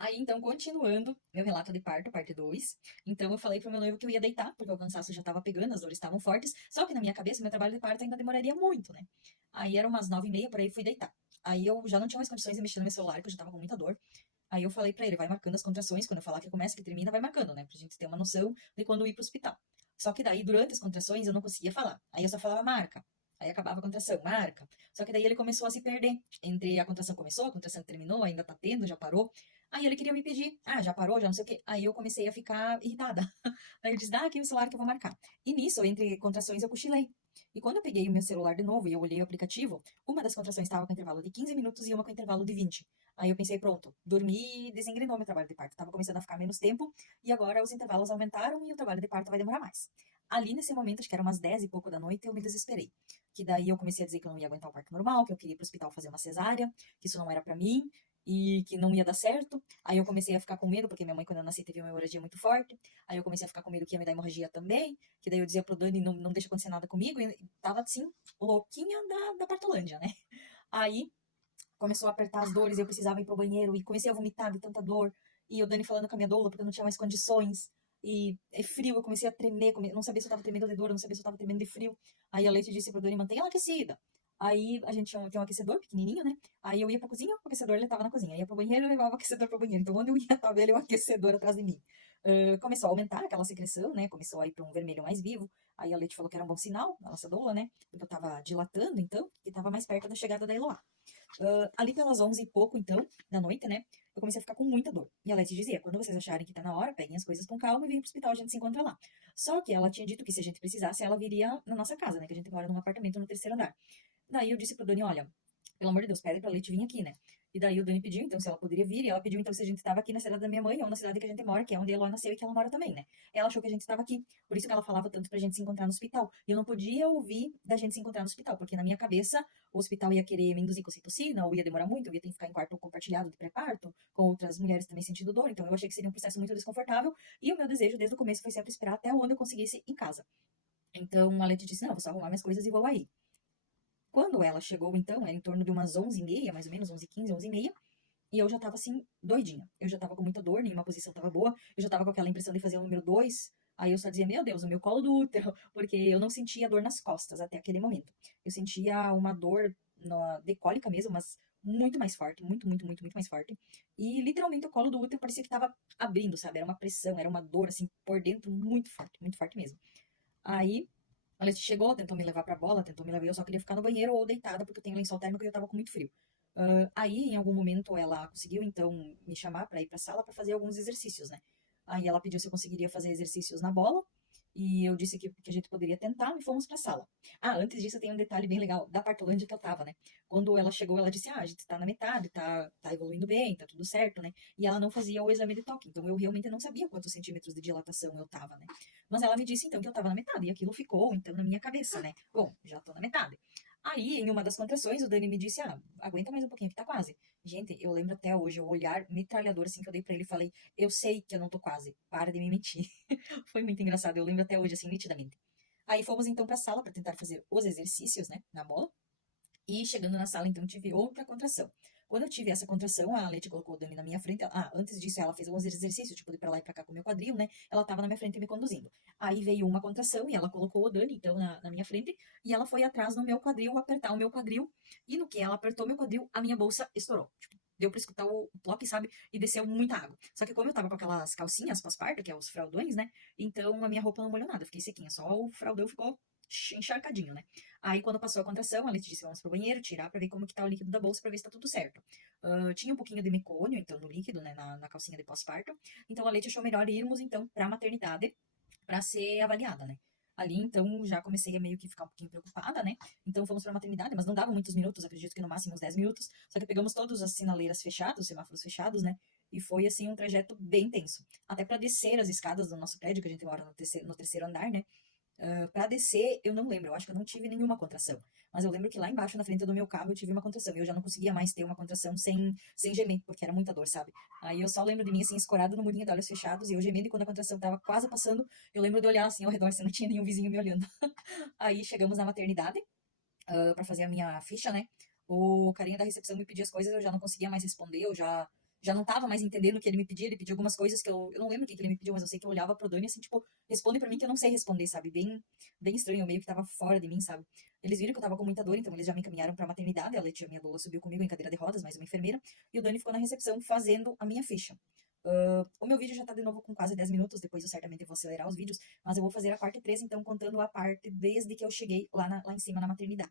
Aí, então, continuando meu relato de parto, parte 2. Então, eu falei pro meu noivo que eu ia deitar, porque o cansaço já tava pegando, as dores estavam fortes. Só que na minha cabeça, meu trabalho de parto ainda demoraria muito, né? Aí, eram umas 9h30, por aí, fui deitar. Aí, eu já não tinha mais condições de mexer no meu celular, que eu já tava com muita dor. Aí, eu falei pra ele, vai marcando as contrações, quando eu falar que começa, que termina, vai marcando, né? Pra gente ter uma noção de quando ir pro hospital. Só que daí, durante as contrações, eu não conseguia falar. Aí, eu só falava marca. Aí, acabava a contração, marca. Só que daí, ele começou a se perder. Entre a contração começou, a contração terminou, ainda tá tendo, já parou. Aí ele queria me pedir, já parou, já não sei o quê. Aí eu comecei a ficar irritada. Aí ele disse, dá aqui o celular que eu vou marcar. E nisso, entre contrações, eu cochilei. E quando eu peguei o meu celular de novo e eu olhei o aplicativo, uma das contrações estava com intervalo de 15 minutos e uma com intervalo de 20. Aí eu pensei, pronto, dormi e desengrenou meu trabalho de parto. Tava começando a ficar menos tempo e agora os intervalos aumentaram e o trabalho de parto vai demorar mais. Ali nesse momento, acho que era umas 10 e pouco da noite, eu me desesperei. Que daí eu comecei a dizer que eu não ia aguentar o parto normal, que eu queria ir pro hospital fazer uma cesárea, que isso não era pra mim, e que não ia dar certo. Aí eu comecei a ficar com medo, porque minha mãe, quando eu nasci, teve uma hemorragia muito forte. Aí eu comecei a ficar com medo que ia me dar hemorragia também, que daí eu dizia pro Dani, não, não deixa acontecer nada comigo, e tava assim, louquinha da Partolândia, né? Aí começou a apertar as dores, eu precisava ir pro banheiro, e comecei a vomitar de tanta dor, e o Dani falando com a minha doula, porque eu não tinha mais condições, e é frio, eu comecei a tremer, não sabia se eu tava tremendo de dor, não sabia se eu tava tremendo de frio. Aí a Leite disse pro Dani, mantenha ela aquecida. Aí a gente tem um aquecedor pequenininho, né? Aí eu ia pra cozinha, o aquecedor ele tava na cozinha. Eu ia pro banheiro, eu levava o aquecedor pro banheiro. Então, onde eu ia, tava ele o aquecedor atrás de mim. Começou a aumentar aquela secreção, né? Começou a ir pra um vermelho mais vivo. Aí a Leite falou que era um bom sinal, a nossa doula, né? Porque eu tava dilatando, então, e tava mais perto da chegada da Eloá. Ali pelas 11 e pouco, então, da noite, né? Eu comecei a ficar com muita dor. E a Leti dizia: quando vocês acharem que tá na hora, peguem as coisas com calma e venham pro hospital, a gente se encontra lá. Só que ela tinha dito que se a gente precisasse, ela viria na nossa casa, né? Que a gente mora num apartamento no terceiro andar. Daí eu disse pro Dani: olha, pelo amor de Deus, pede pra Leti vir aqui, né? E daí o Dani pediu, então, se ela poderia vir, e ela pediu, então, se a gente estava aqui na cidade da minha mãe, ou na cidade que a gente mora, que é onde a Eloy nasceu e que ela mora também, né? Ela achou que a gente estava aqui, por isso que ela falava tanto pra gente se encontrar no hospital. E eu não podia ouvir da gente se encontrar no hospital, porque na minha cabeça, o hospital ia querer me induzir com ocitocina, ou ia demorar muito, eu ia ter que ficar em quarto compartilhado de pré-parto, com outras mulheres também sentindo dor, então eu achei que seria um processo muito desconfortável, e o meu desejo desde o começo foi sempre esperar até onde eu conseguisse em casa. Então a Leti disse: não, vou só arrumar minhas coisas e vou aí. Quando ela chegou, então, era em torno de umas 11h30, mais ou menos, 11h15, 11h30, e eu já tava assim, doidinha. Eu já tava com muita dor, nenhuma posição tava boa, eu já tava com aquela impressão de fazer o número 2. Aí eu só dizia, meu Deus, o meu colo do útero, porque eu não sentia dor nas costas até aquele momento. Eu sentia uma dor de cólica mesmo, mas muito mais forte, muito, muito, muito, muito mais forte. E literalmente o colo do útero parecia que tava abrindo, sabe? Era uma pressão, era uma dor assim por dentro muito forte mesmo. Aí a Alice chegou, tentou me levar pra bola, tentou me levar, eu só queria ficar no banheiro ou deitada, porque eu tenho lençol térmico e eu tava com muito frio. Aí, em algum momento, ela conseguiu, então, me chamar pra ir pra sala pra fazer alguns exercícios, né? Aí ela pediu se eu conseguiria fazer exercícios na bola, e eu disse que a gente poderia tentar, e fomos pra sala. Antes disso, tem um detalhe bem legal da Partolândia que eu tava, né? Quando ela chegou, ela disse, a gente tá na metade, tá evoluindo bem, tá tudo certo, né? E ela não fazia o exame de toque, então eu realmente não sabia quantos centímetros de dilatação eu tava, né? Mas ela me disse então que eu tava na metade, e aquilo ficou então na minha cabeça, né? Bom, já tô na metade. Aí, em uma das contrações, o Dani me disse: aguenta mais um pouquinho, que tá quase. Gente, eu lembro até hoje, o olhar metralhador assim que eu dei pra ele, falei: eu sei que eu não tô quase, para de me mentir. Foi muito engraçado, eu lembro até hoje, assim, nitidamente. Aí fomos então pra sala pra tentar fazer os exercícios, né, na bola. E chegando na sala, então, tive outra contração. Quando eu tive essa contração, a Leti colocou o Dani na minha frente. Antes disso, ela fez alguns exercícios, tipo, de ir pra lá e pra cá com o meu quadril, né? Ela tava na minha frente me conduzindo. Aí veio uma contração e ela colocou o Dani, então, na minha frente. E ela foi atrás no meu quadril, apertar o meu quadril. E no que ela apertou meu quadril, a minha bolsa estourou. Tipo, deu pra escutar o plop, sabe? E desceu muita água. Só que como eu tava com aquelas calcinhas pós-parto, que é os fraldões, né? Então a minha roupa não molhou nada, fiquei sequinha. Só o fraldão ficou encharcadinho, né? Aí, quando passou a contração, a Letícia disse, vamos pro banheiro, tirar pra ver como que tá o líquido da bolsa, pra ver se tá tudo certo. Tinha um pouquinho de mecônio, então, no líquido, né, na calcinha de pós-parto. Então, a Letícia achou melhor irmos, então, pra maternidade, pra ser avaliada, né. Ali, então, já comecei a meio que ficar um pouquinho preocupada, né? Então, fomos pra maternidade, mas não dava muitos minutos, acredito que no máximo uns 10 minutos. Só que pegamos todas as sinaleiras fechadas, os semáforos fechados, né? E foi, assim, um trajeto bem tenso. Até pra descer as escadas do nosso prédio, que a gente mora no terceiro andar, né? Pra descer, eu não lembro, eu acho que eu não tive nenhuma contração. Mas eu lembro que lá embaixo, na frente do meu carro, eu tive uma contração. E eu já não conseguia mais ter uma contração sem gemer, porque era muita dor, sabe? Aí eu só lembro de mim, assim, escorada no murinho de olhos fechados, e eu gemendo, e quando a contração tava quase passando, eu lembro de olhar, assim, ao redor, se não tinha nenhum vizinho me olhando. Aí chegamos na maternidade, pra fazer a minha ficha, né? O carinha da recepção me pediu as coisas, eu já não conseguia mais responder, eu já já não tava mais entendendo o que ele me pedia. Ele pediu algumas coisas que eu não lembro o que ele me pediu, mas eu sei que eu olhava pro Dani assim, tipo, responde pra mim que eu não sei responder, sabe? Bem estranho, meio que tava fora de mim, sabe? Eles viram que eu tava com muita dor, então eles já me encaminharam pra maternidade. A Letícia, minha doula, subiu comigo em cadeira de rodas, mais uma enfermeira. E o Dani ficou na recepção fazendo a minha ficha. O meu vídeo já tá de novo com quase 10 minutos, depois eu certamente vou acelerar os vídeos, mas eu vou fazer a parte 3, então, contando a parte desde que eu cheguei lá em cima na maternidade.